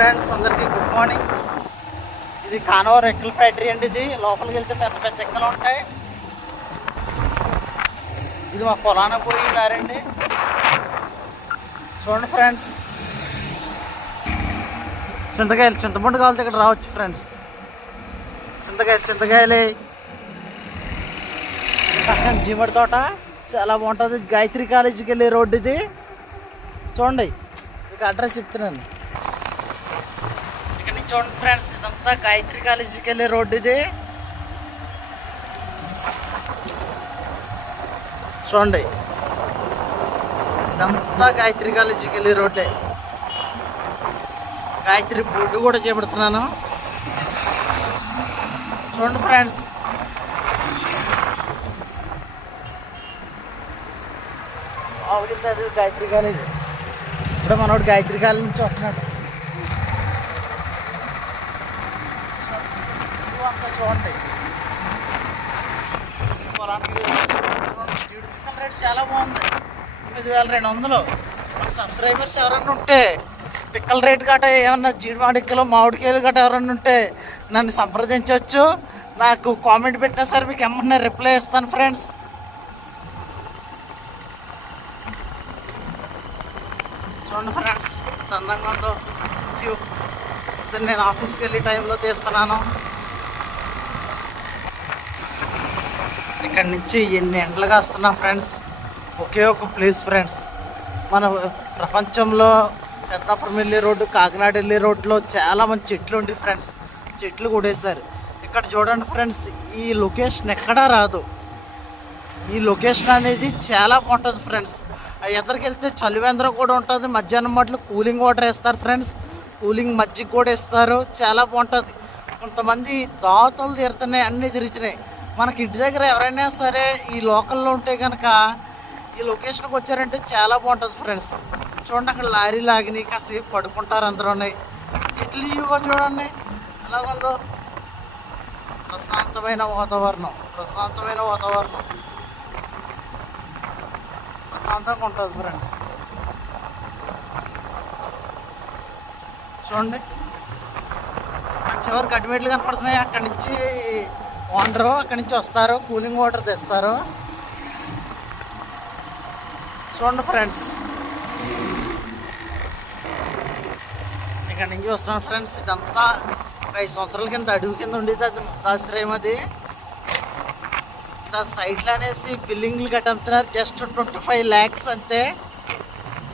Friends అందరికీ good morning. ఇది కానవర్ ఎక్కల factory అండి. ఇది లోపలికి వెళ్తే పెద్ద పెద్ద ఎక్కలు ఉంటాయి. ఇది మా పొలాన పోయి దారండి. చూడండి ఫ్రెండ్స్, చింతపండు కావాలితే ఇక్కడ రావచ్చు ఫ్రెండ్స్. చింతకాయలే పక్కన జీమడి తోట చాలా బాగుంటుంది. గాయత్రి కాలేజీకి వెళ్ళే రోడ్డు ఇది. చూడండి, ఇక అడ్రస్ చెప్తున్నాను. ఇక్కడ నుంచి చూడండి ఫ్రెండ్స్, ఇదంతా గాయత్రి కాలేజీకి వెళ్ళే రోడ్డు ఇది. చూడండి, ఇదంతా గాయత్రి కాలేజీకి వెళ్ళే రోడ్డే. గాయత్రి బోర్డు కూడా చేపడుతున్నాను. చూడండి ఫ్రెండ్స్, అది గాయత్రి కాలేజీ. ఇప్పుడు మనోడు గాయత్రి కాలేజీ నుంచి వస్తున్నాడు. అంతా చూడండి, పొలానికి జీడి పిక్కల రేటు చాలా బాగుంది. 9200. మన సబ్స్క్రైబర్స్ ఎవరన్నా ఉంటే పిక్కల రేటు గట్ట ఏమన్నా జీడిమాడిక్కలు మామిడికాయలు గట్ట ఎవరన్నా ఉంటే నన్ను సంప్రదించవచ్చు. నాకు కామెంట్ పెట్టినా సరే మీకు ఏమన్నా రిప్లై ఇస్తాను ఫ్రెండ్స్. చూడండి ఫ్రెండ్స్, ఎంత అందంగా ఉందో వ్యూ. నేను ఆఫీస్కి వెళ్ళే టైంలో తీస్తున్నాను. ఇక్కడి నుంచి ఎన్ని ఎండలుగా వస్తున్నా ఫ్రెండ్స్. ఒకే ఒక ప్లేస్ ఫ్రెండ్స్, మన ప్రపంచంలో పెద్దాపురం వెళ్ళే రోడ్డు, కాకినాడ వెళ్ళే రోడ్లో చాలా మంది చెట్లు ఉండి ఫ్రెండ్స్, చెట్లు కూడేశారు. ఇక్కడ చూడండి ఫ్రెండ్స్, ఈ లొకేషన్ ఎక్కడా రాదు. ఈ లొకేషన్ అనేది చాలా బాగుంటుంది ఫ్రెండ్స్. ఎదరికి వెళ్తే చలివేంద్రం కూడా ఉంటుంది. మధ్యాహ్నం మాటలు కూలింగ్ వాటర్ వేస్తారు ఫ్రెండ్స్, కూలింగ్ మజ్జిగ కూడా ఇస్తారు. చాలా బాగుంటుంది. కొంతమంది దావతలు తీరుతున్నాయి, అన్నీ తిరుగుతున్నాయి. మనకి ఇంటి దగ్గర ఎవరైనా సరే ఈ లోకల్లో ఉంటే కనుక ఈ లొకేషన్కి వచ్చారంటే చాలా బాగుంటుంది ఫ్రెండ్స్. చూడండి, అక్కడ లారీ లాగినాయి, కాసేపు పడుకుంటారు అందరూ. చెట్లు ఇవ్వ చూడండి ఎలా ఉందో. ప్రశాంతమైన వాతావరణం ప్రశాంతంగా ఉంటుంది ఫ్రెండ్స్. చూడండి, చివరికి అడ్మిట్లు కనపడుతున్నాయి. అక్కడి నుంచి ఓనరు అక్కడి నుంచి వస్తారు, కూలింగ్ వాటర్ తెస్తారు. చూడండి ఫ్రెండ్స్, ఇక్కడి నుంచి వస్తున్నాను ఫ్రెండ్స్. ఇదంతా ఒక 5 సంవత్సరాల కింద అడవి కింద ఉండేది. అది దాశ్రయం. అది ఇక్కడ సైట్లు అనేసి బిల్డింగ్లు కట్టమ్ముతున్నారు. జస్ట్ 25 lakhs అంతే.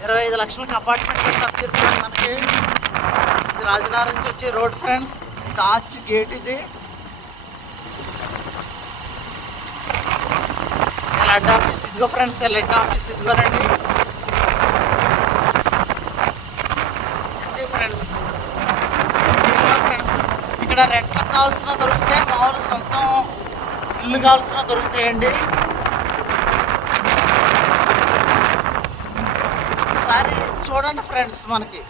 25 లక్షలకు అపార్ట్మెంట్ ఖర్చు మనకి. ఇది రాజనగరం నుంచి వచ్చే రోడ్ ఫ్రెండ్స్. ఇది ఆర్చ్ గేట్. ఇది హెడ్ ఆఫీస్ ఇదిగో ఫ్రెండ్స్. హెడ్ ఆఫీస్ ఇదిగోనండి ఫ్రెండ్స్. ఇక్కడ రెంట్లకు కావాల్సిన దొరుకుతాయి, మామూలు సొంతం ఇల్లు కావాల్సిన దొరుకుతాయండి. ఒకసారి చూడండి ఫ్రెండ్స్, మనకి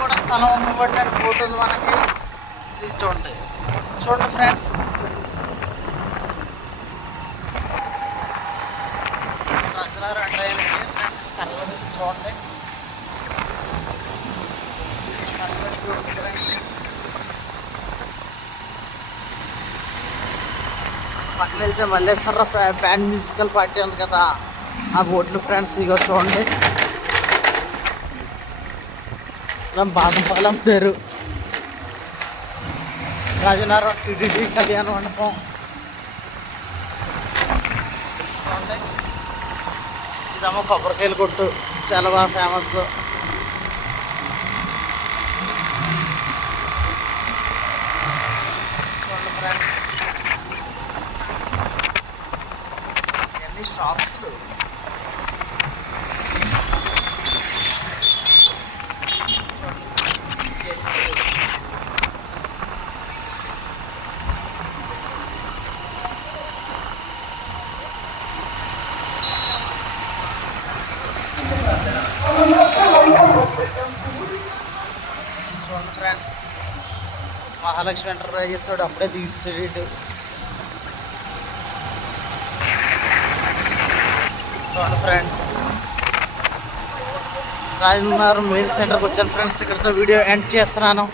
కూడా స్థలం అమ్మబడిన ఫోటోలు మనకి. ఇది చూడండి ఫ్రెండ్స్. రాజనగరం అంటే ఫ్రెండ్స్, కళ్ళ చూడండి. పక్కన వెళ్తే మల్లేశ్వర బ్యాండ్ మ్యూజికల్ పార్టీ ఉంది కదా, ఆ బోట్లు ఫ్రెండ్స్. ఇగో చూడండి, బాదంపాలెం పేరు రాజనగరం టీటీడీ కళ్యాణ మండపం. చూడండి, ఇదేమో కొబ్బరికాయల కొట్టు, చాలా బాగా ఫేమస్. చూడండి ఫ్రెండ్స్, ఇవన్నీ షాప్స్లు. చూడండి ఫ్రెండ్స్, మహాలక్ష్మి ఎంటర్ప్రైజెస్ వాడు అప్పుడే తీసాడు. చూడండి ఫ్రెండ్స్, రాజనగరం మెయిన్ సెంటర్కి వచ్చాను ఫ్రెండ్స్. ఇక్కడితో వీడియో ఎండ్ చేస్తున్నాను.